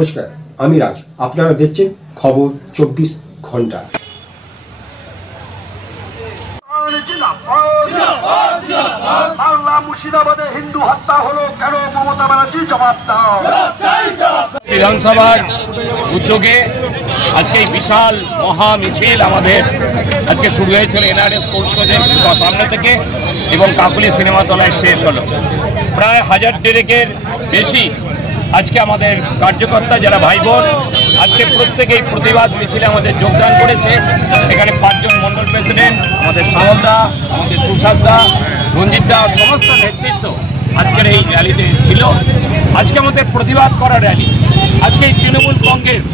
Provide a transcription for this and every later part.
নমস্কার, আমি রাজ। আপনারা দেখছেন খবর 24 ঘন্টা। মুর্শিদাবাদে হিন্দু হত্যা হলো কেন? মমতা ব্যানার্জি জবাব দাও। বিধানসভার উদ্যোগে আজকে বিশাল মহা মিছিল আমাদের আজকে শুরু হয়েছিল এনআরএস কোর্টের সামনে থেকে এবং কাকুলি সিনেমা তলায় শেষ হলো। প্রায় 1000 বেশি আজকে আমাদের কার্যকর্তা যারা ভাই বোন আজকে প্রত্যেকেই প্রতিবাদ মিছিলে আমাদের যোগদান করেছে। এখানে 5 জন মন্ডল প্রেসিডেন্ট, আমাদের সামলদা, আমাদের তুষারদা, রঞ্জিতদা, সমস্ত নেতৃত্ব আজকের এই র্যালিতে ছিল। আজকে আমাদের প্রতিবাদ করা র্যালি। আজকে এই তৃণমূল কংগ্রেস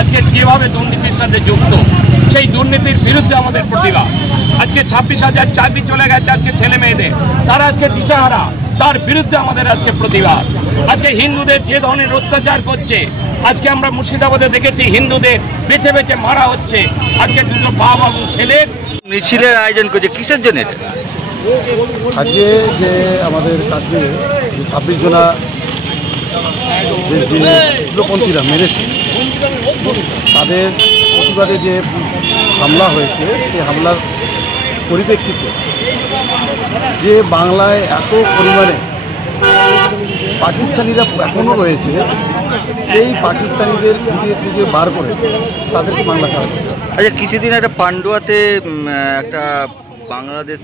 আজকে যেভাবে দুর্নীতির সাথে যুক্ত, সেই দুর্নীতির বিরুদ্ধে আমাদের প্রতিবাদ। আজকে 26,000 চাকরি চলে গেছে আজকে ছেলে মেয়েদের, তারা আজকে দিশাহারা, তার বিরুদ্ধে আমাদের আজকে প্রতিবাদ। আজকে হিন্দুদের যে ধরনের অত্যাচার করছে, আজকে আমরা মুর্শিদাবাদে দেখেছি হিন্দুদের বেছে বেছে মারা হচ্ছে। আজকে দুটো বাবা এবং ছেলের মিছিলের আয়োজন করছে কিসের জন্য? আজকে যে আমাদের কাশ্মীরে যে 26 জনা যে উগ্রপন্থীরা মেরেছে, তাদের প্রতিবাদে যে হামলা হয়েছে, সেই হামলার পরিপ্রেক্ষিতে যে বাংলায় এত পরিমাণে পাকিস্তানিরা এখনও রয়েছে, সেই পাকিস্তানিদের খুঁজে বার করে তাদেরকে বাংলা ছাড়া। আচ্ছা, কিছুদিন একটা পান্ডুয়াতে একটা বাংলাদেশ